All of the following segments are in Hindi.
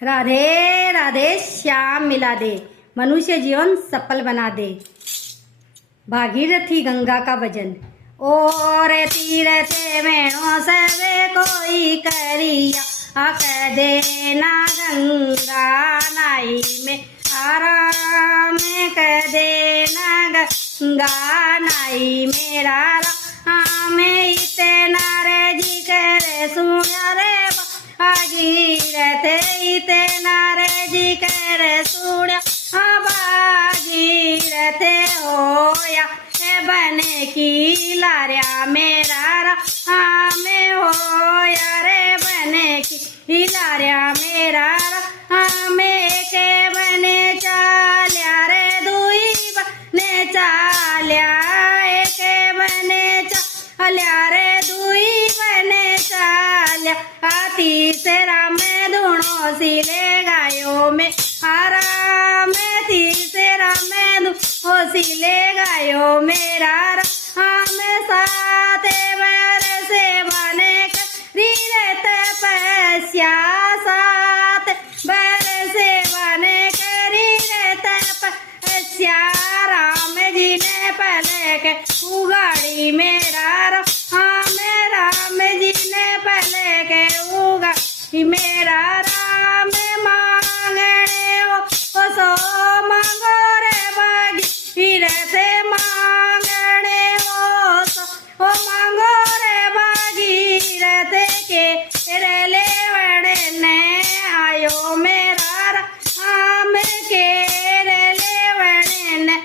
राधे राधे श्याम मिला दे, मनुष्य जीवन सफल बना दे। भागीरथी गंगा का भजन। और तीरथे वेणो सवे कोई करिया, कह देना गंगा नाई में आराम, कह देना गंगा नाई मेरा में इतना रे जी करे सुना रे भागीरथ इतना रे जी करे सुना भागीरथ होया बने की लारिया मेरा में होया रे बने की लारिया मेरा में के बने चाल्या रे दुई बने चाल्या एक बने चाल्या रे दुई बने चाल्या तीसरा में धुनो सिले गायो में आरा में तीसरा में धुनो सिले गायो मेरा में साते बरसे बने करी रे तपस्या, सात बरसे बने करी रे तपस्या। राम जी ने पहले के उगाड़ी मेरा राम जी ने पहले के उगाड़ी मेरा राम मांगने हो सो मांगो रे भागीरथ मांगने हो सो मांगो रे भागीरथ के रे लेवड़ ने आयो मेरा राम के रे लेवड़ ने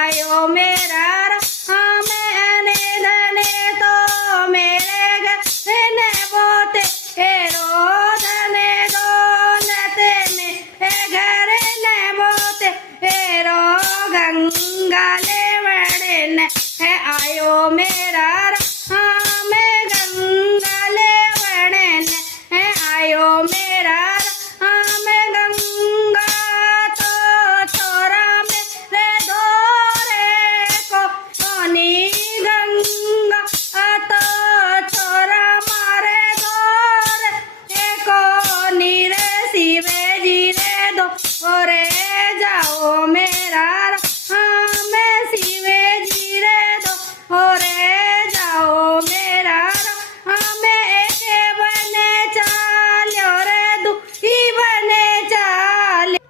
आयो मेरा राम अने धने तो मेरे घने बोते रो धने दौलत में घर ने बोते रो गंगा लेवड़ ने आयो मेरा राम गंगा लेवड़ ने आयो मेरा राम गंगा तो छोरा मेरे धोरे को सोनी गंगा तो छोरा मारे धोरे को नीरे शिवे जी रे दो रे जाओ मेरा राम शिवे जी रे दो रे जाओ मेरा राम एक बने चाल्यो रे दुई बने चाल्यो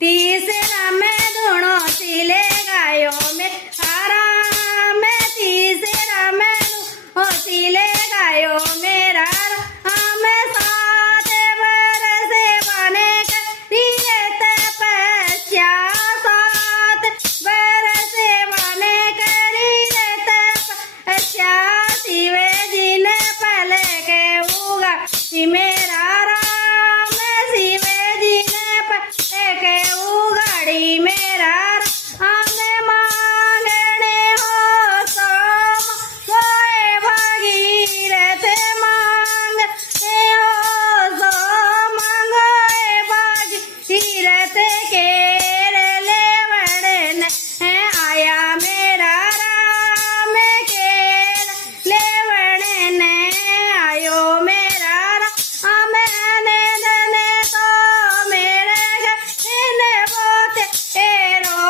तीसरा में धुनो सिले गायो में आराम तीसरा में धुनो सिले गायो मेरा राम सात बरसे बने करी रे तपस्या, सात बरसे बने करी रे तपस्या। शिवे जी ने पहले के उगा मेरा राम शिवे जी ने पहले के उगाड़ी मेरा राम मांगने हो सो सोए भागीरथ मांगने हो सो मांगोए भागीरथ के लेवड़ ने आया मेरा राम के लेवड़ ने आयो मेरा राम ने धने तो मेरे घने बोते रो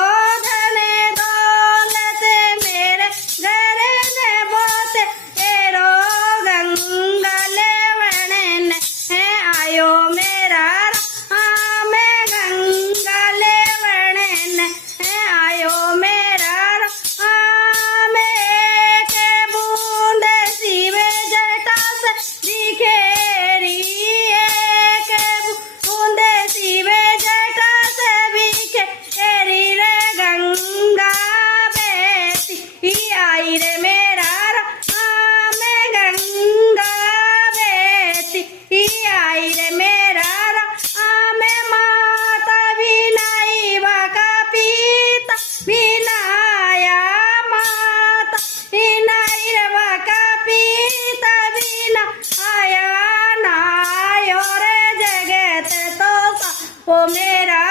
धने दौलत मेरे घर ने बोते रो गंगा लेवड़ ने आयो मेरा राम गंगा लेवड़ ने आयो मेरा राम एक बूंद शिवे जटा से बिखेरी, एक बूंद शिवे जटा से बिखेरी रे गंगा बेटी आई रे मेरा राम गंगा बेटी आई रे मेरा राम माता विनाई बाका पिता विनाया माता विनाई रे बाका पिता विना आया नायो रे जगत तो सा ओ मेरा